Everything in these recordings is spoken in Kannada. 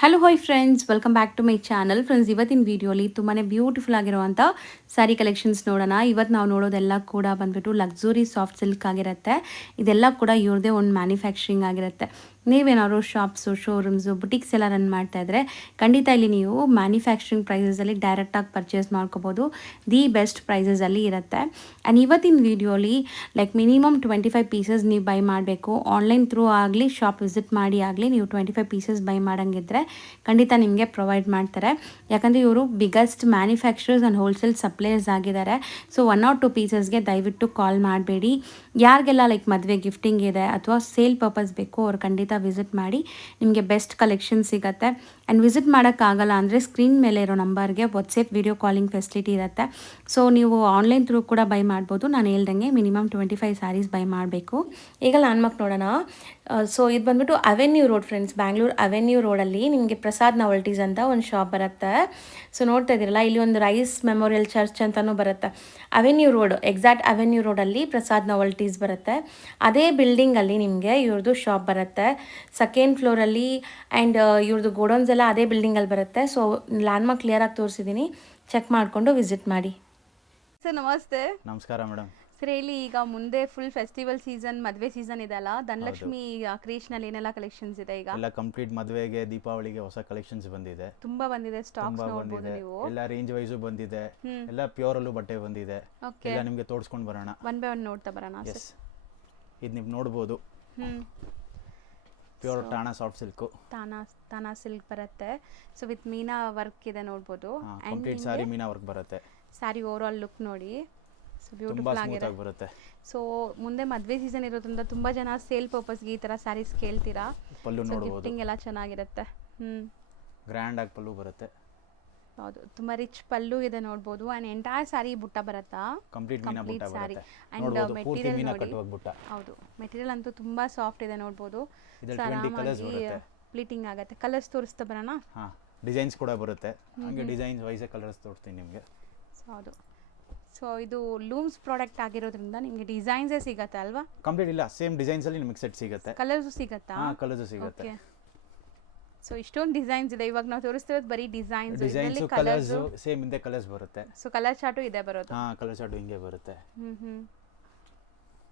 Hello hi friends, welcome back to my channel. Friends, ಇವತ್ತಿನ ವಿಡಿಯೋಲಿ ತುಂಬಾ ಬ್ಯೂಟಿಫುಲ್ ಆಗಿರುವಂಥ ಸ್ಯಾರಿ ಕಲೆಕ್ಷನ್ಸ್ ನೋಡೋಣ. ಇವತ್ತು ನಾವು ನೋಡೋದೆಲ್ಲ ಕೂಡ ಬಂದ್ಬಿಟ್ಟು ಲಕ್ಸುರಿ ಸಾಫ್ಟ್ ಸಿಲ್ಕ್ ಆಗಿರುತ್ತೆ. ಇದೆಲ್ಲ ಕೂಡ ಇವ್ರದೇ ಒಂದು ಮ್ಯಾನುಫ್ಯಾಕ್ಚರಿಂಗ್ ಆಗಿರುತ್ತೆ. ನೀವೇನಾದ್ರು ಶಾಪ್ಸು, ಶೋರೂಮ್ಸು, ಬುಟಿಕ್ಸ್ ಎಲ್ಲ ರನ್ ಮಾಡ್ತಾ ಇದ್ದರೆ ಖಂಡಿತ ಇಲ್ಲಿ ನೀವು ಮ್ಯಾನುಫ್ಯಾಕ್ಚರಿಂಗ್ ಪ್ರೈಸಸಲ್ಲಿ ಡೈರೆಕ್ಟಾಗಿ ಪರ್ಚೇಸ್ ಮಾಡ್ಕೋಬೋದು. ದಿ ಬೆಸ್ಟ್ ಪ್ರೈಸಸಲ್ಲಿ ಇರುತ್ತೆ. ಆ್ಯಂಡ್ ಇವತ್ತಿನ ವಿಡಿಯೋಲಿ ಲೈಕ್ ಮಿನಿಮಮ್ 25 ಪೀಸಸ್ ನೀವು ಬೈ ಮಾಡಬೇಕು. ಆನ್ಲೈನ್ ಥ್ರೂ ಆಗಲಿ, ಶಾಪ್ ವಿಸಿಟ್ ಮಾಡಿ ಆಗಲಿ, ನೀವು 25 ಪೀಸಸ್ ಬೈ ಮಾಡೋಂಗಿದ್ರೆ ಖಂಡಿತ ನಿಮಗೆ ಪ್ರೊವೈಡ್ ಮಾಡ್ತಾರೆ. ಯಾಕಂದರೆ ಇವರು biggest manufacturers and wholesale suppliers ಆಗಿದ್ದಾರೆ. ಸೊ 1 or 2 ಪೀಸಸ್ಗೆ ದಯವಿಟ್ಟು ಕಾಲ್ ಮಾಡಬೇಡಿ. ಯಾರಿಗೆಲ್ಲ ಲೈಕ್ ಮದುವೆ ಗಿಫ್ಟಿಂಗ್ ಇದೆ ಅಥವಾ ಸೇಲ್ ಪರ್ಪಸ್ ಬೇಕು ಅವ್ರು ಖಂಡಿತ ವಿಸಿಟ್ ಮಾಡಿ, ನಿಮಗೆ ಬೆಸ್ಟ್ ಕಲೆಕ್ಷನ್ ಸಿಗುತ್ತೆ. ಆ್ಯಂಡ್ ವಿಸಿಟ್ ಮಾಡೋಕ್ಕಾಗಲ್ಲ ಅಂದರೆ ಸ್ಕ್ರೀನ್ ಮೇಲೆ ಇರೋ ನಂಬರ್ಗೆ ವಾಟ್ಸಪ್ ವಿಡಿಯೋ ಕಾಲಿಂಗ್ ಫೆಸಿಲಿಟಿ ಇರುತ್ತೆ. ಸೊ ನೀವು ಆನ್ಲೈನ್ ಥ್ರೂ ಕೂಡ ಬೈ ಮಾಡ್ಬೋದು. ನಾನು ಹೇಳ್ದಂಗೆ ಮಿನಿಮಮ್ 25 ಸ್ಯಾರೀಸ್ ಬೈ ಮಾಡಬೇಕು. ಈಗ ಲ್ಯಾಂಡ್ಮಾರ್ಕ್ ನೋಡೋಣ. ಸೊ ಇದು ಬಂದ್ಬಿಟ್ಟು avenue road friends, Bangalore avenue ರೋಡಲ್ಲಿ ನಿಮಗೆ ಪ್ರಸಾದ್ ನಾವಲ್ಟೀಸ್ ಅಂತ ಒಂದು ಶಾಪ್ ಬರುತ್ತೆ. ಸೊ ನೋಡ್ತಾ ಇದ್ದೀರಲ್ಲ, ಇಲ್ಲಿ ಒಂದು ರೈಸ್ ಮೆಮೋರಿಯಲ್ ಚರ್ಚ್ ಅಂತಲೂ ಬರುತ್ತೆ. ಅವೆನ್ಯೂ ರೋಡ್, ಎಕ್ಸಾಕ್ಟ್ ಅವೆನ್ಯೂ ರೋಡಲ್ಲಿ ಪ್ರಸಾದ್ ನಾವಲ್ಟೀಸ್ ಬರುತ್ತೆ. ಅದೇ ಬಿಲ್ಡಿಂಗಲ್ಲಿ ನಿಮಗೆ ಇವ್ರದ್ದು ಶಾಪ್ ಬರುತ್ತೆ, ಸೆಕೆಂಡ್ ಫ್ಲೋರಲ್ಲಿ. ಆ್ಯಂಡ್ ಇವ್ರದ್ದು ಗೋಡೌನ್ಸ್ ಎಲ್ಲ ಅದೇ ಬಿಲ್ಡಿಂಗಲ್ಲಿ ಬರುತ್ತೆ. ಸೊ ಲ್ಯಾಂಡ್ಮಾರ್ಕ್ ಕ್ಲಿಯರಾಗಿ ತೋರಿಸಿದ್ದೀನಿ, ಚೆಕ್ ಮಾಡಿಕೊಂಡು ವಿಸಿಟ್ ಮಾಡಿ. ಸರ್ ನಮಸ್ತೆ. ನಮಸ್ಕಾರ ಮೇಡಮ್. ಸರ್ ಹೇಳಿ, ಈಗ ಮುಂದೆ ಫುಲ್ ಫೆಸ್ಟಿವಲ್ ಸೀಸನ್, ಮದುವೆ ಸೀಸನ್ ಇದೆ ಅಲ್ಲ, ಧನಲಕ್ಷ್ಮಿ ಕ್ರಿಯೇಷನಲ್ಲಿ ಏನೆಲ್ಲ ಕಲೆಕ್ಷನ್ಸ್ ಇದೆ ಈಗ? ಎಲ್ಲ ಕಂಪ್ಲೀಟ್ ಮದುವೆಗೆ, ದೀಪಾವಳಿಗೆ ಹೊಸ ಕಲೆಕ್ಷನ್ಸ್ ಬಂದಿದೆ. ತುಂಬಾ ಬಂದಿದೆ, ಸ್ಟಾಕ್ಸ್ ನೋಡಬಹುದು ನೀವು. ಎಲ್ಲ ರೇಂಜ್ ವೈಸ್ ಬಂದಿದೆ, ಎಲ್ಲ ಪ್ಯೂರ್ ಅಲ್ಲೂ ಬಟ್ಟೆ ಬಂದಿದೆ. ಎಲ್ಲ ನಿಮಗೆ ತೋರಿಸ್ಕೊಂಡು ಬರೋಣ, ಒನ್ ಬೈ ಒನ್ ನೋಡ್ತಾ ಬರೋಣ. ಎಸ್, ಇದು ನೀವು ನೋಡ್ಬೋದು. ಪ್ಯೂರ್ ಟಾನಾ ಸಾಫ್ಟ್ ಸಿಲ್ಕ್, ತಾನಾ ಸಿಲ್ಕ್ ಬರುತ್ತೆ. ಸೊ ವಿತ್ ಮೀನಾ ವರ್ಕ್ ಇದೆ ನೋಡ್ಬೋದು. ಕಂಪ್ಲೀಟ್ ಸಾರಿ ಮೀನಾ ವರ್ಕ್ ಬರುತ್ತೆ. ಸಾರಿ ಓವರ್ ಆಲ್ ಲುಕ್ ನೋಡಿ, ಸೊ ತುಂಬಾ ಬ್ಯೂಟಿಫುಲ್ ಸ್ಮೂತ್ ಆಗಿದೆ. ಆಗಿ ಬರುತ್ತೆ. ಸೊ ಮುಂದೆ ಮದುವೆ ಸೀಸನ್ ಇರೋದ್ರಿಂದ ತುಂಬಾ ಜನ ಸೇಲ್ ಪರ್ಪಸ್ಗೆ ಈ ತರ ಸ್ಯಾರೀಸ್ ಕೇಳ್ತೀರಾ. ಪಲ್ಲು ನೋಡಬಹುದು, ಗಿಫ್ಟಿಂಗ್ ಎಲ್ಲ ಚೆನ್ನಾಗಿರುತ್ತೆ. ಗ್ರ್ಯಾಂಡ್ ಆಗಿ ಪಲ್ಲು ಬರುತ್ತೆ. ಹೌದು, ತುಂಬಾ ರಿಚ್ ಪಲ್ಲು ಇದೆ ನೋಡ್ಬೋದು. ಅಂಡ್ ಎಂಟೈರ್ ಸಾರಿ ಬುಟ್ಟ ಬರುತ್ತಾ, ಕಂಪ್ಲೀಟ್ ಮೀನಾ ಬುಟ್ಟ ಸಾರಿ. ಬರುತ್ತೆ. ಅಂಡ್ ನೋಡಬಹುದು, ಪೂರ್ತಿ ಮೆಟೀರಿಯಲ್ ಮೀನಾ ನೋಡಿ. ಕಟ್ಟುವಾಗ ಬುಟ್ಟ. ಹೌದು, ಮೆಟೀರಿಯಲ್ ಅಂತೂ ತುಂಬಾ ಸಾಫ್ಟ್ ಇದೆ ನೋಡ್ಬೋದು. ಇದರಲ್ಲಿ 20 ಕಲರ್ಸ್ ಬರುತ್ತೆ. ಪ್ಲೀಟಿಂಗ್ ಆಗುತ್ತೆ. ಕಲರ್ಸ್ ತೋರಿಸ್ತಾ ಬರೋಣ. ಹಾ, ಡಿಸೈನ್ಸ್ ಕೂಡ ಬರುತ್ತೆ. ಹಂಗೆ ಡಿಸೈನ್ಸ್ ವೈಸ್ ಕಲರ್ಸ್ ತೋರಿಸ್ತೀನಿ ನಿಮಗೆ. ಹೌದು, ಸೊ ಇದು ಲೂಮ್ಸ್ ಪ್ರಾಡಕ್ಟ್ ಆಗಿರೋದ್ರಿಂದ ನಿಮಗೆ ಡಿಸೈನ್ಸೇ ಸಿಗತ್ತೆ ಅಲ್ವಾ? ಕಂಪ್ಲೀಟ್ ಇಲ್ಲ, ಸೇಮ್ ಡಿಸೈನ್ಸ್ ಅಲ್ಲಿ ನಿಮಗೆ ಸೆಟ್ ಸಿಗುತ್ತೆ. ಕಲರ್ಸು ಸಿಗತ್ತಾ? ಹಾ, ಕಲರ್ಸ್ ಸಿಗುತ್ತೆ. ಓಕೆ, ಸೊ ಇಷ್ಟೊಂದು ಡಿಸೈನ್ಸ್ ಇದೆ. ಇವಾಗ ನಾವು ತೋರಿಸ್ತಿರೋದು ಬರೀ ಡಿಸೈನ್ಸ್, ಡಿಸೈನ್ಸ್ ಕಲರ್ಸ್ ಸೇಮ್ ಇಂದೇ ಕಲರ್ಸ್ ಬರುತ್ತೆ. ಸೊ ಕಲರ್ ಚಾರ್ಟು ಇದೆ ಬರೋದು. ಹಾ, ಕಲರ್ ಚಾರ್ಟ್ ಹಿಂಗೆ ಬರುತ್ತೆ.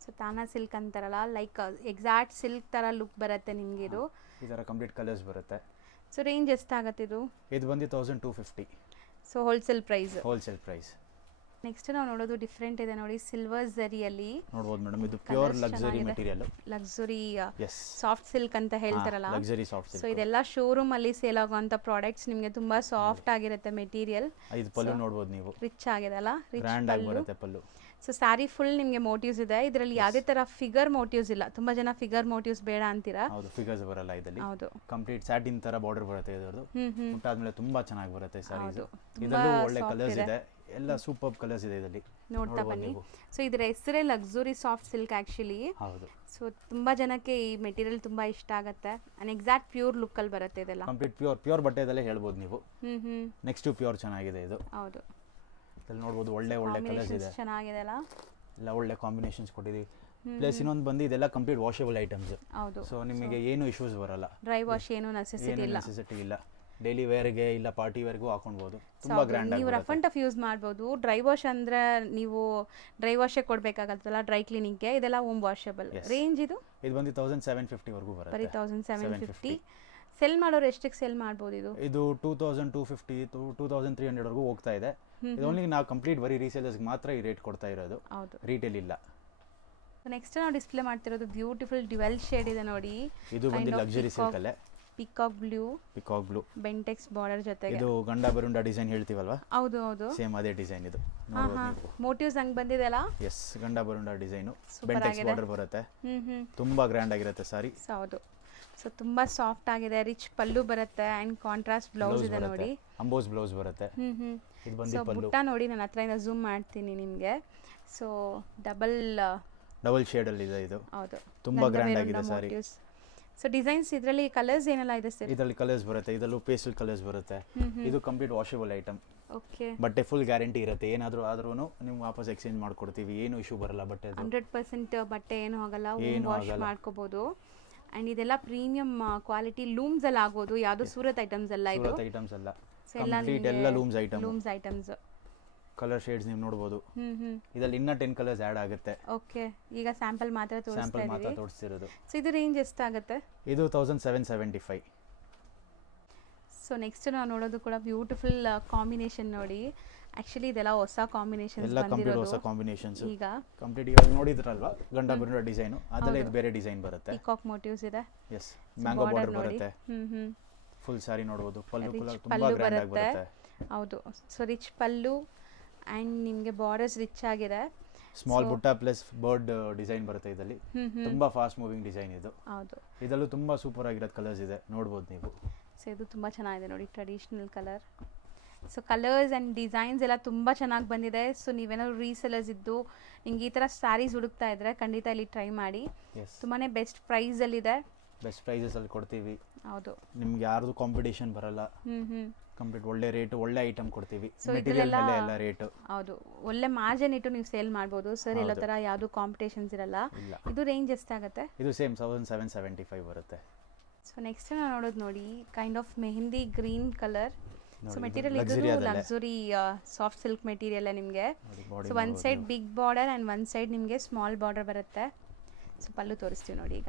ಸೊ ತಾನಾ ಸಿಲ್ಕ್ ಅಂತಾರಲ್ಲ, ಲೈಕ್ ಎಕ್ಸಾಕ್ಟ್ ಸಿಲ್ಕ್ ತರ ಲುಕ್ ಬರುತ್ತೆ ನಿಮ್ಗೆ ಇದು. ಈ ತರ ಕಂಪ್ಲೀಟ್ ಕಲರ್ಸ್ ಬರುತ್ತೆ. ಸೊ ರೇಂಜ್ ಎಷ್ಟಾಗುತ್ತೆ ಇದು? ಇದು ಬಂದು 1250. So wholesale price. Wholesale price. Next ನಾವು ನೋಡೋದು ಡಿಫ್ರೆಂಟ್ ಇದೆ ನೋಡಿ, ಸಿಲ್ವರ್ ಝರಿಯಲ್ಲಿ ನೋಡಬಹುದು ಮೇಡಮ್, ಇದು pure luxury material. Luxury yes, soft silk ಅಂತ ಹೇಳ್ತಾರಲ್ಲ, ಲಕ್ಸುರಿ ಸಾಫ್ಟ್ ಸಿಲ್ಕ್. ಸೊ ಇದೆಲ್ಲ ಶೋರೂಮ್ ಅಲ್ಲಿ ಸೇಲ್ ಆಗುವಂತ ಪ್ರಾಡಕ್ಟ್ಸ್. ನಿಮಗೆ ತುಂಬಾ ಸಾಫ್ಟ್ ಆಗಿರುತ್ತೆ ಮೆಟೀರಿಯಲ್. ಇದು ಪಲ್ಲು ನೋಡಬಹುದು ನೀವು, ರಿಚ್ ಆಗಿದೆ ಅಲ್ಲ, ರಿಚ್ ಗ್ರ್ಯಾಂಡ್ ಆಗಿ ಬರುತ್ತೆ ಪಲ್ಲು. ಸೊ ಸ್ಯಾರಿ ಫುಲ್ ನಿಮಗೆ ಮೋಟಿವ್ಸ್ ಇದೆ. ಇದರಲ್ಲಿ ಯಾವುದೇ ತರ ಫಿಗರ್ ಮೋಟಿವ್ಸ್ ಇಲ್ಲ. ತುಂಬಾ ಜನ ಫಿಗರ್ ಮೋಟಿವ್ಸ್ ಬೇಡ ಅಂತೀರಾ. ಹೌದು, ಫಿಗರ್ಸ್ ಬರಲ್ಲ ಇದರಲ್ಲಿ. ಹೌದು, ಕಂಪ್ಲೀಟ್ ಸ್ಯಾಟಿನ್ ತರ ಬಾರ್ಡರ್ ಬರುತ್ತೆ ಇದರದು. ಮುಟ್ಟಾದ್ಮೇಲೆ ತುಂಬಾ ಚೆನ್ನಾಗಿ ಬರುತ್ತೆ ಸಾರೀಸ್. ತುಂಬಾ ಇದರಲ್ಲೂ ಒಳ್ಳೆ ಕಲರ್ಸ್ ಇದೆ, ಎಲ್ಲ ಸೂಪರ್ ಕಲರ್ಸ್ ಇದೆ ಇದರಲ್ಲಿ. ನೋಡ್ತಾ ಬನ್ನಿ. ಸೊ ಇದರ ಹೆಸರೇ ಲಕ್ಸುರಿ ಸಾಫ್ಟ್ ಸಿಲ್ಕ್ ಆಕ್ಚುಲಿ. ಹೌದು, ಸೊ ತುಂಬಾ ಜನಕ್ಕೆ ಈ ಮೆಟೀರಿಯಲ್ ತುಂಬಾ ಇಷ್ಟ ಆಗುತ್ತೆ. ಅಂಡ್ ಎಕ್ಸಾಕ್ಟ್ ಪ್ಯೂರ್ ಲುಕ್ ಅಲ್ಲಿ ಬರುತ್ತೆ ಇದೆಲ್ಲ. ಕಂಪ್ಲೀಟ್ ಪ್ಯೂರ್ ಬಟ್ಟೆದಲ್ಲೇ ಹೇಳ್ಬೋದು ನೀವು. ನೆಕ್ಸ್ಟ್ ಪ್ಯೂರ್ ಚೆನ್ನಾಗಿದೆ ಇದು. ಹೌದು, ಇಲ್ಲಿ ನೋಡಬಹುದು, ಒಳ್ಳೆ ಕಲರ್ಸ್ ಇದೆ, ಚೆನ್ನಾಗಿದೆ ಅಲ್ಲ, ಎಲ್ಲ ಒಳ್ಳೆ ಕಾಂಬಿನೇಷನ್ಸ್ ಕೊಟ್ಟಿದ್ದೀವಿ. ಪ್ಲಸ್ ಇನ್ನೊಂದು ಬಂದು ಇದೆಲ್ಲ ಕಂಪ್ಲೀಟ್ ವಾಷೇಬಲ್ ಐಟಮ್ಸ್. ಹೌದು, ಸೊ ನಿಮಗೆ ಏನು ಇಶ್ಯೂಸ್ ಬರಲ್ಲ. ಡ್ರೈ ವಾಶ್ ಏನು ನೆಸೆಸಿಟಿ ಇಲ್ಲ. ಡೈಲಿ ವೇರ್ಗೆ ಇಲ್ಲ ಪಾರ್ಟಿ ವೇರ್ಗೂ ಹಾಕೊಳ್ಬಹುದು. ತುಂಬಾ ಗ್ರ್ಯಾಂಡ್ ಆಗಿ ನೀವು ರಫ್ ಅಂಡ್ ಟಫ್ ಯೂಸ್ ಮಾಡಬಹುದು. ಡ್ರೈ ವಾಶ್ ಅಂದ್ರೆ ನೀವು ಡ್ರೈ ವಾಶೇ ಕೊಡಬೇಕಾಗತ್ತಲ್ಲ ಡ್ರೈ ಕ್ಲೀನಿಂಗ್ಗೆ. ಇದೆಲ್ಲ ಹೋಮ್ ವಾಷಬಲ್. ರೇಂಜ್ ಇದು ಬಂದು 1750 ವರೆಗೂ ಬರುತ್ತೆ. ಬರೀ 1750. ಸೆಲ್ ಮಾಡೋರು ಎಷ್ಟಕ್ಕೆ ಸೆಲ್ ಮಾಡಬಹುದು ಇದು? ಇದು 2250 to 2300 ವರೆಗೂ ಹೋಗ್ತಾ ಇದೆ. ಇದು ಓನ್ಲಿ ನಾವು ಕಂಪ್ಲೀಟ್ ಬರೀ ರೀಸೇಲರ್ಸ್ ಮಾತ್ರ ಈ ರೇಟ್ ಕೊಡ್ತಾ ಇರೋದು. ಹೌದು, ರಿಟೇಲ್ ಇಲ್ಲ. ನೆಕ್ಸ್ಟ್ ನಾವು ಡಿಸ್ಪ್ಲೇ ಮಾಡ್ತಿರೋದು ಬ್ಯೂಟಿಫುಲ್ ಡ್ಯುವೆಲ್ ಶೇಡ್ ಇದೆ ನೋಡಿ. ಇದು ಬಂದು ಲಕ್ಸುರಿ ಸಿಲ್ಕ್ ಅಲ್ಲೇ ಪಿಕಾಕ್ ಬ್ಲೂ ಬೆಂಟೆಕ್ಸ್ ಬಾರ್ಡರ್ ಜೊತೆಗೆ. ಇದು ಗಂಡ ಬರುಂಡ ಡಿಸೈನ್ ಹೇಳ್ತೀವಲ್ವಾ, ಹೌದು ಹೌದು, ಸೇಮ್ ಅದೇ ಡಿಸೈನ್ ಇದು. ನೋಡಬಹುದು ನೀವು, ಮೋಟಿವ್ಸ್ ಹಂಗ್ ಬಂದಿದೆ ಅಲ್ಲ. ಎಸ್, ಗಂಡ ಬರುಂಡ ಡಿಸೈನ್, ಬೆಂಟೆಕ್ಸ್ ಬಾರ್ಡರ್ ಬರುತ್ತೆ. ತುಂಬಾ ಗ್ರ್ಯಾಂಡ್ ಆಗಿರುತ್ತೆ ಸಾರಿ. ಹೌದು, ಸೊ ತುಂಬಾ ಸಾಫ್ಟ್ ಆಗಿದೆ. ರಿಚ್ ಪಲ್ಲು ಬರುತ್ತೆ ಅಂಡ್ ಕಾಂಟ್ರಾಸ್ಟ್ ಬ್ಲೌಸ್ ಇದೆ ನೋಡಿ. ಅಂಬೋಸ್ ಬ್ಲೌಸ್ ಬರುತ್ತೆ. ಇದು ಬಂದು ಪಲ್ಲು. ಬುಟ್ಟ ನೋಡಿ, ನಾನು ಹತ್ರದಿಂದ ಝೂಮ್ ಮಾಡ್ತೀನಿ ನಿಮಗೆ. ಸೊ ಡಬಲ್ ಶೇಡ್ ಅಲ್ಲಿ ಇದೆ ಇದು. ಹೌದು, ತುಂಬಾ ಗ್ರ್ಯಾಂಡ್ ಆಗಿದೆ ಸಾರಿ. ಸೊ ಡಿಸೈನ್ಸ್ ಇದರಲ್ಲಿ ಕಲರ್ಸ್ ಏನೆಲ್ಲ ಇದೆ ಸರ್? ಇದರಲ್ಲಿ ಕಲರ್ಸ್ ಬರುತ್ತೆ, ಇದರಲ್ಲೂ ಪೇಸ್ಟಲ್ ಕಲರ್ಸ್ ಬರುತ್ತೆ. ಇದು ಕಂಪ್ಲೀಟ್ ವಾಷೇಬಲ್ ಐಟಮ್. ಓಕೆ, ಬಟ್ಟೆ ಫುಲ್ ಗ್ಯಾರಂಟಿ ಇರುತ್ತೆ. ಏನಾದರೂ ಆದ್ರೂ ನೀವು ವಾಪಸ್ ಎಕ್ಸ್ಚೇಂಜ್ ಮಾಡ್ಕೊಡ್ತೀವಿ, ಏನು ಇಶ್ಯೂ ಬರಲ್ಲ. ಬಟ್ಟೆ 100% ಬಟ್ಟೆ ಏನು ಆಗಲ್ಲ, ವಾಶ್ ಮಾಡ್ಕೋಬಹುದು. ಆ್ಯಂಡ್ ಇದೆಲ್ಲ ಪ್ರೀಮಿಯಂ ಕ್ವಾಲಿಟಿ ಲೂಮ್ಸಲ್ಲಿ ಆಗೋದು, ಯಾವುದೋ ಸೂರತ್ ಐಟಮ್ಸ್ ಎಲ್ಲ ಇದು. ಸೂರತ್ ಐಟಮ್ಸ್ ಅಲ್ಲ, ಸೊ ಎಲ್ಲ ಕಂಪ್ಲೀಟ್ ಎಲ್ಲ looms item. Looms items. Colour shades ನೀವು ನೋಡ್ಬೋದು. ಇದರಲ್ಲಿ ಇನ್ನೂ 10 ಕಲರ್ಸ್ ಆ್ಯಡ್ ಆಗುತ್ತೆ. ಓಕೆ, ಈಗ ಸ್ಯಾಂಪಲ್ ಮಾತ್ರ ಸ್ಯಾಂಪಲ್ ಮಾತ್ರ ತೋರಿಸ್ತಾ ತೋರಿಸ್ತಿರೋದು. ಸೊ ಇದು ರೇಂಜ್ ಎಷ್ಟಾಗುತ್ತೆ? ಇದು 1775. ಸೊ ನೆಕ್ಸ್ಟ್ ನಾವು ನೋಡೋದು ಕೂಡ ಬ್ಯೂಟಿಫುಲ್ ಕಾಂಬಿನೇಷನ್ ನೋಡಿ. ಆ್ಯಕ್ಚುಲಿ ಇದೆಲ್ಲ ಹೊಸ ಕಾಂಬಿನೇಷನ್ಸ್ ಎಲ್ಲ ಕಂಪ್ಲೀಟ್ ಹೊಸ ಬಂದಿರೋದು ಕಾಂಬಿನೇಷನ್ಸ್. ಈಗ. ಕಂಪ್ಲೀಟ್ ಇವಾಗ ನೋಡಿದ್ರಲ್ವಾ ಗಂಡ ಬರೋ ಡಿಸೈನು, ಅದೆಲ್ಲ ಇದು ಬೇರೆ ಡಿಸೈನ್ ಬರುತ್ತೆ. ಪಿಕಾಕ್ ಮೋಟಿವ್ಸ್ ಇದೆ. ಎಸ್, ಮ್ಯಾಂಗೋ ಬಾರ್ಡರ್ ನೋಡಿ. ಬರುತ್ತೆ. ಫುಲ್ ಸಾರಿ ನೋಡ್ಬೋದು. ಪಲ್ಲು ಕೂಡ ರಿಚ್ ತುಂಬಾ ಪಲ್ಲು ಗ್ರ್ಯಾಂಡ್ ಆಗಿ ಬರುತ್ತೆ. ಬರುತ್ತೆ. ಹೌದು, ಸೊ ರಿಚ್ ಪಲ್ಲು ಆ್ಯಂಡ್ ನಿಮಗೆ ಬಾರ್ಡರ್ಸ್ ರಿಚ್ ಆಗಿದೆ. ಸ್ಮಾಲ್ ಬುಟ್ಟ ಪ್ಲಸ್ ಬರ್ಡ್ ಡಿಸೈನ್ ಬರುತ್ತೆ ಇದರಲ್ಲಿ. ತುಂಬಾ ಫಾಸ್ಟ್ ಮೂವಿಂಗ್ ಡಿಸೈನ್ ಇದು. ಹೌದು, ಇದರಲ್ಲೂ ತುಂಬಾ ಸೂಪರ್ ಆಗಿರೋದು ಕಲರ್ಸ್ ಇದೆ, ನೋಡ್ಬೋದು ನೀವು. ಸೊ ಇದು ತುಂಬ ಚೆನ್ನಾಗಿದೆ ನೋಡಿ, traditional colour. So colours and designs ಎಲ್ಲ ತುಂಬ ಚೆನ್ನಾಗಿ ಬಂದಿದೆ. ಸೊ ನೀವೇನಾದ್ರು ರೀಸೆಲರ್ಸ್ ಇದ್ದು ನಿಮ್ಗೆ ಈ ಥರ ಸ್ಯಾರೀಸ್ ಹುಡುಕ್ತಾ ಇದ್ದರೆ ಖಂಡಿತ ಇಲ್ಲಿ ಟ್ರೈ ಮಾಡಿ. ತುಂಬಾ ಬೆಸ್ಟ್ ಪ್ರೈಸಲ್ಲಿದೆ. ಬೆಸ್ಟ್ ಪ್ರೈಸಸಲ್ಲಿ ಕೊಡ್ತೀವಿ. ಹೌದು, ನಿಮ್ಗೆ ಯಾರ್ದು ಕಾಂಪಿಟೇಷನ್ ಬರಲ್ಲ. ಕಂಪ್ಲೀಟ್ ಒಳ್ಳೆ ರೇಟ್, ಒಳ್ಳೆ ಐಟಮ್ ಕೊಡ್ತೀವಿ. ಸೊ ಮೆಟೀರಿಯಲ್ ಮೇಲೆ ಎಲ್ಲ ರೇಟ್. ಹೌದು, ಒಳ್ಳೆ ಮಾರ್ಜಿನ್ ಇಟ್ಟು ನೀವು ಸೇಲ್ ಮಾಡ್ಬೋದು ಸರ್. ಎಲ್ಲೋ ಥರ ಯಾವುದು ಕಾಂಪಿಟೇಷನ್ಸ್ ಇರಲ್ಲ. ಇದು ರೇಂಜ್ ಎಷ್ಟಾಗುತ್ತೆ? ಇದು ಸೇಮ್ 1775 ಬರುತ್ತೆ. ಸೊ ನೆಕ್ಸ್ಟ್ ನಾವು ನೋಡೋದು ನೋಡಿ, kind of mehndi green colour. So material ಇದು ಲಕ್ಸುರಿ ಸಾಫ್ಟ್ ಸಿಲ್ಕ್ ಮೆಟೀರಿಯಲ್ ನಿಮಗೆ. ಸೊ ಒಂದು ಸೈಡ್ ಬಿಗ್ ಬಾರ್ಡರ್ ಆ್ಯಂಡ್ ಒಂದು ಸೈಡ್ ನಿಮಗೆ ಸ್ಮಾಲ್ ಬಾರ್ಡರ್ ಬರುತ್ತೆ. ಸೊ ಪಲ್ಲು ತೋರಿಸ್ತೀವಿ ನೋಡಿ ಈಗ.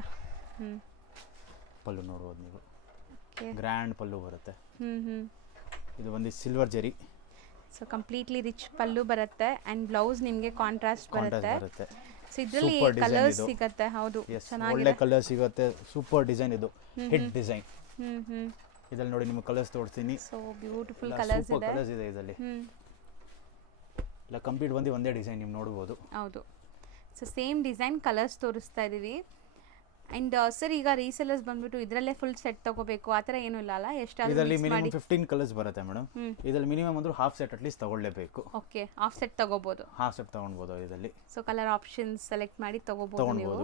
ಪಲ್ಲು ನೋಡ್ಬೋದು ನೀವು, ಗ್ರ್ಯಾಂಡ್ ಪಲ್ಲು ಬರುತ್ತೆ. ಇದು ಒಂದು ಸಿಲ್ವರ್ ಜರಿ. ಸೊ ಕಂಪ್ಲೀಟ್ಲಿ ರಿಚ್ ಪಲ್ಲು ಬರುತ್ತೆ ಆ್ಯಂಡ್ ಬ್ಲೌಸ್ ನಿಮಗೆ ಕಾಂಟ್ರಾಸ್ಟ್ ಬರುತ್ತೆ. ಸೊ ಇದರಲ್ಲಿ ಕಲರ್ಸ್ ಸಿಗುತ್ತೆ. ಹೌದು, ಚೆನ್ನಾಗಿದೆ. ಒಳ್ಳೆ ಕಲರ್ ಸಿಗುತ್ತೆ. ಸೂಪರ್ ಡಿಸೈನ್ ಇದು, ಹಿಟ್ ಡಿಸೈನ್. ಇದರಲ್ಲಿ ನೋಡಿ ನಿಮಗೆ ಕಲರ್ಸ್ ತೋರಿಸ್ತೀನಿ. ಸೊ ಬ್ಯೂಟಿಫುಲ್ ಕಲರ್ಸ್ ಇದೆ. ಕಲರ್ಸ್ ಇದೆ ಇದರಲ್ಲಿ. ಇಲ್ಲ ಕಂಪ್ಲೀಟ್ ಒಂದೇ ಡಿಸೈನ್ ನೀವು ನೋಡ್ಬೋದು. ಹೌದು, ಸೊ ಸೇಮ್ ಡಿಸೈನ್ ಕಲರ್ಸ್ ತೋರಿಸ್ತಾ ಇದ್ದೀವಿ. ಆ್ಯಂಡ್ ಸರ್ ಈಗ ರೀಸೆಲರ್ಸ್ ಬಂದ್ಬಿಟ್ಟು ಇದರಲ್ಲೇ ಫುಲ್ ಸೆಟ್ ತಗೋಬೇಕು ಆ ಥರ ಏನೂ ಇಲ್ಲ ಅಲ್ಲ? ಎಷ್ಟಾದರೂ ಇದರಲ್ಲಿ ಮಿನಿಮಮ್ 15 ಕಲರ್ಸ್ ಬರುತ್ತೆ ಮೇಡಮ್. ಇದರಲ್ಲಿ ಮಿನಿಮಮ್ ಅಂದ್ರೆ ಹಾಫ್ ಸೆಟ್ ಅಟ್ಲೀಸ್ಟ್ ತಗೊಳ್ಳೇಬೇಕು. ಓಕೆ, ಹಾಫ್ ಸೆಟ್ ತಗೋಬೋದು. ಹಾಫ್ ಸೆಟ್ ತಗೊಳ್ಬೋದು ಇದರಲ್ಲಿ. ಸೊ ಕಲರ್ ಆಪ್ಷನ್ಸ್ ಸೆಲೆಕ್ಟ್ ಮಾಡಿ ತಗೋಬೋದು ನೀವು.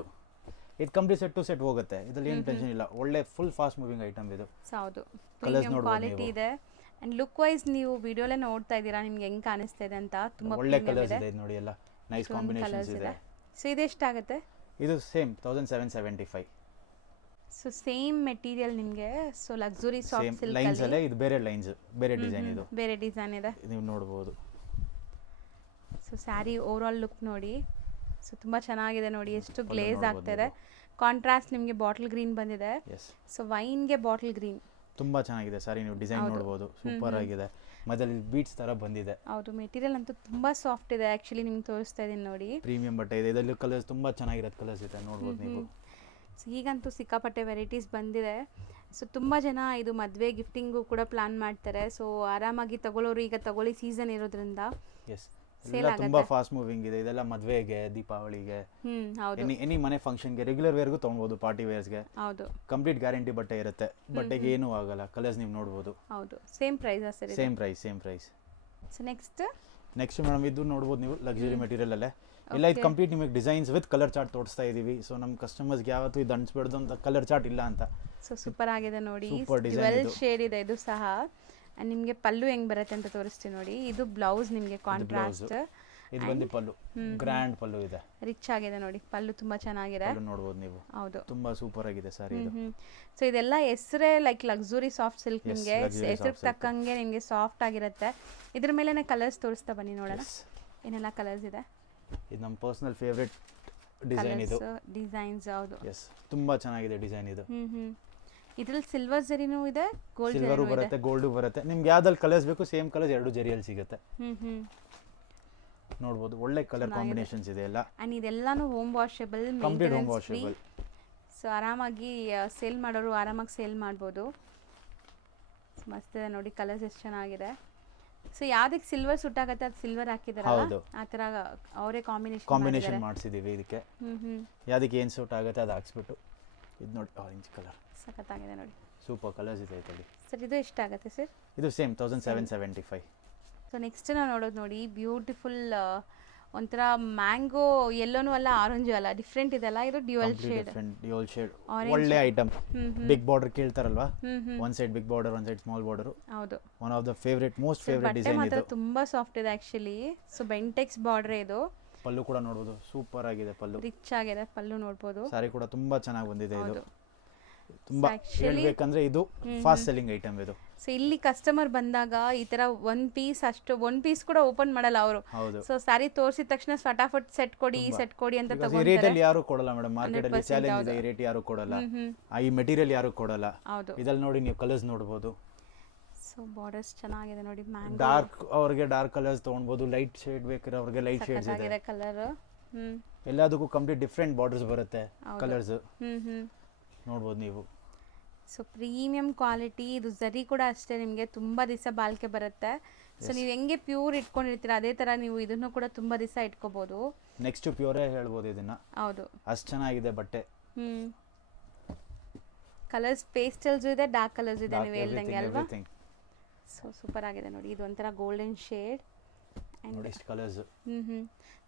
ಇದು ಕಂಪ್ಲೀಟ್ ಸೆಟ್ ಟು ಸೆಟ್ ಹೋಗುತ್ತೆ. ಇದರಲ್ಲಿ ಏನು ಟೆನ್ಷನ್ ಇಲ್ಲ. ಒಳ್ಳೆ ಫುಲ್ ಫಾಸ್ಟ್ ಮೂವಿಂಗ್ ಐಟಮ್ ಇದು. ಸೊ ಹೌದು, ಪ್ರೀಮಿಯಂ ಕ್ವಾಲಿಟಿ ಇದೆ. ಆ್ಯಂಡ್ ಲುಕ್ ವೈಸ್ ನೀವು ವಿಡಿಯೋಲೇ ನೋಡ್ತಾ ಇದ್ದೀರಾ, ನಿಮ್ಗೆ ಹೆಂಗೆ ಕಾಣಿಸ್ತಾ ಇದೆ ಅಂತ. ತುಂಬ ಒಳ್ಳೆ ಕಲರ್ಸ್ ಇದೆ ನೋಡಿ, ಎಲ್ಲ ನೈಸ್ ಕಾಂಬಿನೇಷನ್ಸ್ ಇದೆ. ಸೊ ಇದು ಎಷ್ಟಾಗುತ್ತೆ? ಇದು ಸೇಮ್ 1775. ಸೊ ಸೇಮ್ ಮೆಟೀರಿಯಲ್ ನಿಮಗೆ. So luxury soft silk lines ಅಲ್ಲೇ ಇದು ಬೇರೆ ಲೈನ್ಸ್, ಬೇರೆ ಡಿಸೈನ್. ಇದು ಬೇರೆ ಡಿಸೈನ್ ಇದೆ, ನೀವು ನೋಡಬಹುದು. So sari over all look ನೋಡಿ. ಸೊ ತುಂಬ ಚೆನ್ನಾಗಿದೆ ನೋಡಿ, ಎಷ್ಟು ಗ್ಲೇಸ್ ಆಗ್ತಿದೆ. ಕಾಂಟ್ರಾಸ್ಟ್ ನಿಮಗೆ ಬಾಟಲ್ ಗ್ರೀನ್ ಬಂದಿದೆ. ಸೊ ವೈನ್ಗೆ ಬಾಟಲ್ ಗ್ರೀನ್ ತುಂಬಾ ಚೆನ್ನಾಗಿದೆ ಸಾರಿ. ನೀವು ಡಿಸೈನ್ ನೋಡಬಹುದು, ಸೂಪರ್ ಆಗಿದೆ. ಮೊದಲು ಬೀಟ್ಸ್ ತರ ಬಂದಿದೆ. ಹೌದು, ಮೆಟೀರಿಯಲ್ ಅಂತೂ ತುಂಬಾ ಸಾಫ್ಟ್ ಇದೆ. ಆಕ್ಚುಲಿ ನಿಮ್ಗೆ ತೋರಿಸ್ತಾ ಇದೀನಿ ನೋಡಿ, ಪ್ರೀಮಿಯಂ ಬಟ್ಟೆ ಇದೆ. ಇದರಲ್ಲಿ ಕಲರ್ಸ್ ತುಂಬಾ ಚೆನ್ನಾಗಿರೋದು ಕಲರ್ಸ್ ಇದೆ, ನೋಡಬಹುದು ನೀವು. ಸೊ ಈಗಂತೂ ಸಿಕ್ಕಾಪಟ್ಟೆ ವೆರೈಟೀಸ್ ಬಂದಿದೆ. ಸೊ ತುಂಬ ಜನ ಇದು ಮದುವೆ ಗಿಫ್ಟಿಂಗು ಕೂಡ ಪ್ಲಾನ್ ಮಾಡ್ತಾರೆ. ಸೊ ಆರಾಮಾಗಿ ತಗೊಳ್ಳೋರು ಈಗ ತಗೊಳ್ಳಿ, ಸೀಸನ್ ಇರೋದ್ರಿಂದ. ಎಸ್, ಎಲ್ಲ ತುಂಬಾ ಫಾಸ್ಟ್ ಮೂವಿಂಗ್ ಇದೆ. ಇದೆಲ್ಲ ಮದುವೆಗೆ, ದೀಪಾವಳಿಗೆ, ಹೌದು, ಎನಿ ಮನೆ ಫಂಕ್ಷನ್ಗೆ, ರೆಗ್ಯುಲರ್ ವೇರ್ಗೂ ತಗೊಳ್ಬಹುದು, ಪಾರ್ಟಿ ವೇರ್ಸ್ಗೆ. ಹೌದು, ಕಂಪ್ಲೀಟ್ ಗ್ಯಾರಂಟಿ ಬಟ್ಟೆ ಇರುತ್ತೆ. ಬಟ್ಟೆಗೆ ಏನೂ ಆಗಲ್ಲ. ಕಲರ್ಸ್ ನೀವು ನೋಡಬಹುದು. ಹೌದು, same price sir? Same price. So next madam ಇದು ನೋಡ್ಬೋದು ನೀವು, ಲಕ್ಸುರಿ ಮೆಟೀರಿಯಲ್ ಅಲ್ಲೇ. ಇಲ್ಲ, ಇದು ಕಂಪ್ಲೀಟ್ ನಿಮಗೆ ಡಿಸೈನ್ಸ್ ವಿತ್ ಕಲರ್ ಚಾರ್ಟ್ ತೋರಿಸ್ತಾ ಇದೀವಿ. ಸೊ ನಮ್ಮ ಕಸ್ಟಮರ್ಸ್ಗೆ ಯಾವತ್ತೂ ಇದು ಅನ್ಸ್ಬಿಡ್ದು ಅಂತ ಕಲರ್ ಚಾರ್ಟ್ ಇಲ್ಲ ಅಂತ. ಸೊ ಸೂಪರ್ ಆಗಿದೆ ನೋಡಿ, ಡಿಸೈನ್ ಶೇಡ್ ಇದೆ ಇದು ಸಹ. ನಿಮಗೆ ಪಲ್ಲು ಹೆಂಗ್ ಬರುತ್ತೆ ಅಂತ ತೋರಿಸ್ತೀವಿ ನೋಡಿ. ಇದು ಬ್ಲೌಸ್ ನಿಮಗೆ ಕಾಂಟ್ರಾಸ್ಟ್. ಇದು ಬಂದು ಪಲ್ಲು, ಗ್ರ್ಯಾಂಡ್ ಪಲ್ಲು ಇದೆ, ರಿಚ್ ಆಗಿದೆ ನೋಡಿ. ಪಲ್ಲು ತುಂಬಾ ಚೆನ್ನಾಗಿದೆ, ನೋಡಬಹುದು ನೀವು. ಹೌದು, ತುಂಬಾ ಸೂಪರ್ ಆಗಿದೆ ಸಾರಿ ಇದು. ಸೊ ಇದೆಲ್ಲ ಹೆಸರೇ ಲೈಕ್ ಲಕ್ಸುರಿ ಸಾಫ್ಟ್ ಸಿಲ್ಕ್. ನಿಮಗೆ ಹೆಸರು ತಕ್ಕಂಗೆ ನಿಮಗೆ ಸಾಫ್ಟ್ ಆಗಿರುತ್ತೆ. ಇದ್ರ ಮೇಲೆನೆ ಕಲರ್ಸ್ ತೋರಿಸ್ತಾ ಬನ್ನಿ ನೋಡೋಣ ಏನೆಲ್ಲ ಕಲರ್ಸ್ ಇದೆ. ಇದು ನಮ್ಮ ಪರ್ಸನಲ್ ಫೇವರೇಟ್ ಡಿಸೈನ್ ಇದು. ಡಿಸೈನ್ಸ್ ಹೌದು, ಎಸ್, ತುಂಬಾ ಚೆನ್ನಾಗಿದೆ ಡಿಸೈನ್ ಇದು. ಇದ್ರಲ್ಲಿ ಸಿಲ್ವರ್ ಜರಿನೂ ಇದೆ, ಗೋಲ್ಡ್ ಸಿಲ್ವರು ಬರುತ್ತೆ, ಗೋಲ್ಡ್ ಬರುತ್ತೆ. ನಿಮ್ಗೆ ಯಾವ್ದಲ್ಲಿ ಕಲರ್ಸ್ ಬೇಕು ಸೇಮ್ ಕಲರ್ಸ್ ಎರಡು ಜರಿಯಲ್ಲಿ ಸಿಗುತ್ತೆ. ನೋಡಬಹುದು, ಒಳ್ಳೆ ಕಲರ್ ಕಾಂಬಿನೇಷನ್ಸ್ ಇದೆ ಎಲ್ಲ. ಅಂಡ್ ಇದೆಲ್ಲಾನು home washable, complete home washable. So ಆರಾಮಾಗಿ ಸೇಲ್ ಮಾಡೋರು ಆರಾಮಾಗಿ ಸೇಲ್ ಮಾಡ್ಬೋದು. ಮಸ್ತ್ ಇದೆ ನೋಡಿ, ಕಲರ್ಸ್ ಎಷ್ಟು ಚೆನ್ನಾಗಿದೆ. ಸೊ ಯಾವ್ದಕ್ಕೆ ಸಿಲ್ವರ್ ಸೂಟ್ ಆಗುತ್ತೆ ಅದು ಸಿಲ್ವರ್ ಹಾಕಿದಾರಲ್ಲ, ಆ ತರ ಅವರೇ ಕಾಂಬಿನೇಷನ್ ಮಾಡಿಸಿದೀವಿ ಇದಕ್ಕೆ. ಯಾವ್ದಕ್ಕೆ ಏನ್ ಸೂಟ್ ಆಗುತ್ತೆ ಅದು ಹಾಕ್ಸ್ಬಿಟ್ಟು. ಇದು ನೋಡಿ, ಆರೆಂಜ್ ಕಲರ್ ಸಖತ್ತಾಗಿದೆ ನೋಡಿ, ಸೂಪರ್ ಕಲರ್ಸ್ ಇದೆ ಇದರಲ್ಲಿ. ಸರ್ ಇದು ಎಷ್ಟಾಗುತ್ತೆ ಸರ್? ಇದು ಸೇಮ್ 1775. ಸೊ ನೆಕ್ಸ್ಟ್ ನಾವು ನೋಡೋದು ನೋಡಿ, ಬ್ಯೂಟಿಫುಲ್ ಒಂಥರ ಮ್ಯಾಂಗೋ ಯೆಲ್ಲೋನು ಅಲ್ಲ, ಆರೆಂಜ್ ಅಲ್ಲ, ಡಿಫ್ರೆಂಟ್ ಇದೆಲ್ಲ. ಇದು ಡ್ಯುಯಲ್ ಶೇಡ್ ಒಳ್ಳೆ ಐಟಮ್. ಬಿಗ್ ಬಾರ್ಡರ್ ಕೇಳ್ತಾರಲ್ವಾ, one side big border, one side small border. ಹೌದು, one of the most favourite design ಇದು. ತುಂಬಾ ಸಾಫ್ಟ್ ಇದೆ ಆಕ್ಚುಲಿ. ಸೊ ಬೆಂಟೆಕ್ಸ್ ಬಾರ್ಡರ್ ಇದು. ಪಲ್ಲು ಕೂಡ ನೋಡಬಹುದು, ಸೂಪರ್ ಆಗಿದೆ ಪಲ್ಲು, ರಿಚ್ ಆಗಿದೆ ಪಲ್ಲು ನೋಡಬಹುದು. ಸಾರಿ ಕೂಡ ತುಂಬಾ ಚೆನ್ನಾಗಿ ಬಂದಿದೆ ಇದು. ತುಂಬಾ actually- ಹೇಳ್ಬೇಕಂದ್ರೆ ಇದು ಫಾಸ್ಟ್ ಸೆಲ್ಲಿಂಗ್ ಐಟಮ್ ಇದು. ಸೊ ಇಲ್ಲಿ ಕಸ್ಟಮರ್ ಬಂದಾಗ ಈ ತರ ಒನ್ ಪೀಸ್ ಕೂಡ ಓಪನ್ ಮಾಡಲ್ಲ ಅವರು. ಹೌದು. ಸೊ ಸ್ಯಾರಿ ತೋರಿಸಿದ ತಕ್ಷಣ ಫಟಾಫಟ್ ಸೆಟ್ ಕೊಡಿ ಅಂತ ಈ ರೇಟ್ ತಗೊಂತಾರೆ. ಅಲ್ಲಿ ಯಾರು ಕೊಡಲ್ಲ ಮೇಡಮ್, ಮಾರ್ಕೆಟ್ ಅಲ್ಲಿ ಚಾಲೆಂಜ್ ಇದೆ, ಈ ರೇಟ್ ಯಾರು ಕೊಡಲ್ಲ, ಈ ಮೆಟೀರಿಯಲ್ ಯಾರು ಕೊಡಲ್ಲ. ಹೌದು. ಇದ್ರಲ್ಲಿ ನೋಡಿ ನೀವು ಕಲರ್ಸ್ ನೋಡಬಹುದು. ಸೊ ಬಾರ್ಡರ್ಸ್ ಚೆನ್ನಾಗಿದೆ ನೋಡಿ, ಮ್ಯಾಂಗೋ ಡಾರ್ಕ್ ಅವ್ರಿಗೆ ಡಾರ್ಕ್ ಕಲರ್ಸ್ ತಗೊಳ್ಬಹುದು, ಲೈಟ್ ಶೇಡ್ ಬೇಕಾದ್ರೆ ಅವ್ರಿಗೆ ಲೈಟ್ ಶೇಡ್ಸ್ ಇದೆ. ಆಗಿದೆ ಕಲರ್. ಎಲ್ಲದಕ್ಕೂ ಕಂಪ್ಲೀಟ್ ಡಿಫ್ರೆಂಟ್ ಬಾರ್ಡರ್ಸ್ ಬರುತ್ತೆ, ಕಲರ್ಸ್ ನೋಡ್ಬೋದು ನೀವು. ಸೊ ಪ್ರೀಮಿಯಂ ಕ್ವಾಲಿಟಿ, ಇದು ಝರಿ ಕೂಡ ಅಷ್ಟೇ ನಿಮಗೆ ತುಂಬ ದಿವಸ ಬಾಳಿಕೆ ಬರುತ್ತೆ. ಸೊ ನೀವು ಹೆಂಗೆ ಪ್ಯೂರ್ ಇಟ್ಕೊಂಡಿರ್ತೀರ ಅದೇ ಥರ ನೀವು ಇದನ್ನು ಕೂಡ ತುಂಬ ದಿವಸ ಇಟ್ಕೋಬೋದು. ನೆಕ್ಸ್ಟ್ ಪ್ಯೂರೇ ಹೇಳ್ಬೋದು ಇದನ್ನ. ಹೌದು. ಅಷ್ಟು ಚೆನ್ನಾಗಿದೆ ಬಟ್ಟೆ. ಕಲರ್ಸ್ ಪೇಸ್ಟಲ್ಸ್ ಇದೆ, ಡಾರ್ಕ್ ಕಲರ್ಸ್ ಇದೆ, ನೀವು ಹೇಳ್ದಂಗೆ ಅಲ್ವಾ. ಸೊ ಸೂಪರ್ ಆಗಿದೆ ನೋಡಿ, ಇದು ಒಂಥರ ಗೋಲ್ಡನ್ ಶೇಡ್. ನೋಡಿ ಇಷ್ಟು ಕಲರ್ಸ್.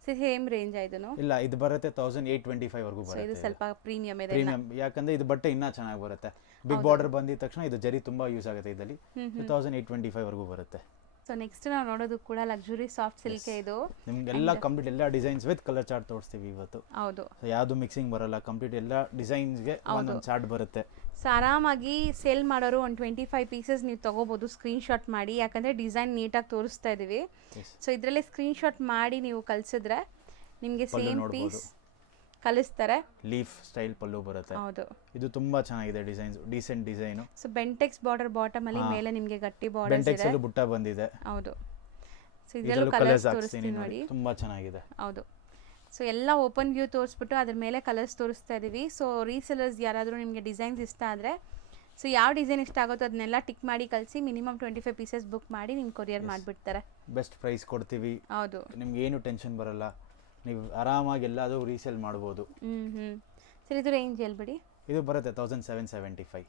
ಸೊ ಸೇಮ್ ರೇಂಜ್ ಇದನ್ನು. ಇಲ್ಲ ಇದು ಬರುತ್ತೆ 1825 ವರೆಗೂ ಸೊ ಇದು ಬರುತ್ತೆ. ಸ್ವಲ್ಪ ಪ್ರೀಮಿಯಂ ಇದೆ. ಪ್ರೀಮಿಯಂ ಯಾಕಂದ್ರೆ ಇದು ಬಟ್ಟೆ ಇನ್ನೂ ಚೆನ್ನಾಗಿ ಬರುತ್ತೆ. ಬಿಗ್ ಬಾರ್ಡರ್ ಬಂದಿದ ತಕ್ಷಣ ಇದು ಜರಿ ತುಂಬಾ ಯೂಸ್ ಆಗುತ್ತೆ. ಇದರಲ್ಲಿ 1825 ವರೆಗೂ ಬರುತ್ತೆ. ಸೊ ನೆಕ್ಸ್ಟ್ ನಾವು ನೋಡೋದು ಕೂಡ ಲಕ್ಸುರಿ ಸಾಫ್ಟ್ ಸಿಲ್ಕ್ ಇದು. ನಿಮ್ಗೆಲ್ಲ ಕಂಪ್ಲೀಟ್ ಎಲ್ಲ ಡಿಸೈನ್ಸ್ ವಿತ್ ಕಲರ್ ಚಾರ್ಟ್ ತೋರಿಸ್ತೀವಿ ಇವತ್ತು. ಹೌದು. ಸೊ ಯಾವುದು ಮಿಕ್ಸಿಂಗ್ ಬರಲ್ಲ, ಕಂಪ್ಲೀಟ್ ಎಲ್ಲ ಡಿಸೈನ್ಸ್ಗೆ ಒಂದೊಂದು ಚಾರ್ಟ್ ಬರುತ್ತೆ. ಸೊ ಆರಾಮಾಗಿ ಸೇಲ್ ಮಾಡೋರು ಒಂದು 25 ಪೀಸಸ್ ನೀವು ತೊಗೋಬೋದು ಸ್ಕ್ರೀನ್ಶಾಟ್ ಮಾಡಿ, ಯಾಕಂದರೆ ಡಿಸೈನ್ ನೀಟಾಗಿ ತೋರಿಸ್ತಾ ಇದ್ದೀವಿ. ಸೊ ಇದರಲ್ಲೇ ಸ್ಕ್ರೀನ್ಶಾಟ್ ಮಾಡಿ ನೀವು ಕಳಿಸಿದ್ರೆ ನಿಮಗೆ ಸೇಮ್ ಪೀಸ್ ಕಳಿಸ್ತಾರೆ. ಲೀಫ್ ಸ್ಟೈಲ್ ಪಲ್ಲು ಬರುತ್ತೆ. ಹೌದು. ಇದು ತುಂಬಾ ಚೆನ್ನಾಗಿದೆ designs, decent design. So Bentex border bottom ಅಲ್ಲಿ ಮೇಲೆ ನಿಮಗೆ ಗಟ್ಟಿ ಬಾರ್ಡರ್ ಇದೆ. ಬೆಂಟೆಕ್ಸ್ ಅಲ್ಲಿ ಬುಟ್ಟ ಬಂದಿದೆ. ಹೌದು. ಸೊ ಇದೆಲ್ಲ ಕಲರ್ಸ್ ತೋರಿಸ್ತೀನಿ ನೋಡಿ, ತುಂಬಾ ಚೆನ್ನಾಗಿದೆ. ಹೌದು. ಸೊ ಎಲ್ಲ ಓಪನ್ ವ್ಯೂ ತೋರಿಸ್ಬಿಟ್ಟು ಅದ್ರ ಮೇಲೆ ಕಲರ್ಸ್ ತೋರಿಸ್ತಾ ಇದ್ದೀವಿ. ಸೊ ರೀಸೆಲರ್ಸ್ ಯಾರಾದರೂ ನಿಮಗೆ ಡಿಸೈನ್ಸ್ ಇಷ್ಟ ಆದರೆ, ಸೊ ಯಾವ ಡಿಸೈನ್ ಇಷ್ಟ ಆಗುತ್ತೋ ಅದನ್ನೆಲ್ಲ ಟಿಕ್ ಮಾಡಿ ಕಳಿಸಿ. ಮಿನಿಮಮ್ 25 ಪೀಸಸ್ ಬುಕ್ ಮಾಡಿ ನಿಮ್ಗೆ ಕೊರಿಯರ್ ಮಾಡಿಬಿಡ್ತಾರೆ. ಬೆಸ್ಟ್ ಪ್ರೈಸ್ ಕೊಡ್ತೀವಿ. ಹೌದು. ನಿಮ್ಗೆ ಏನು ಟೆನ್ಷನ್ ಬರಲ್ಲ, ನೀವು ಆರಾಮಾಗಿ ಎಲ್ಲಾದರೂ ರೀಸೇಲ್ ಮಾಡ್ಬೋದು. ಸರ್ ಇದು ರೇಂಜ್ ಹೇಳ್ಬಿಡಿ. ಇದು ಬರುತ್ತೆ 1775.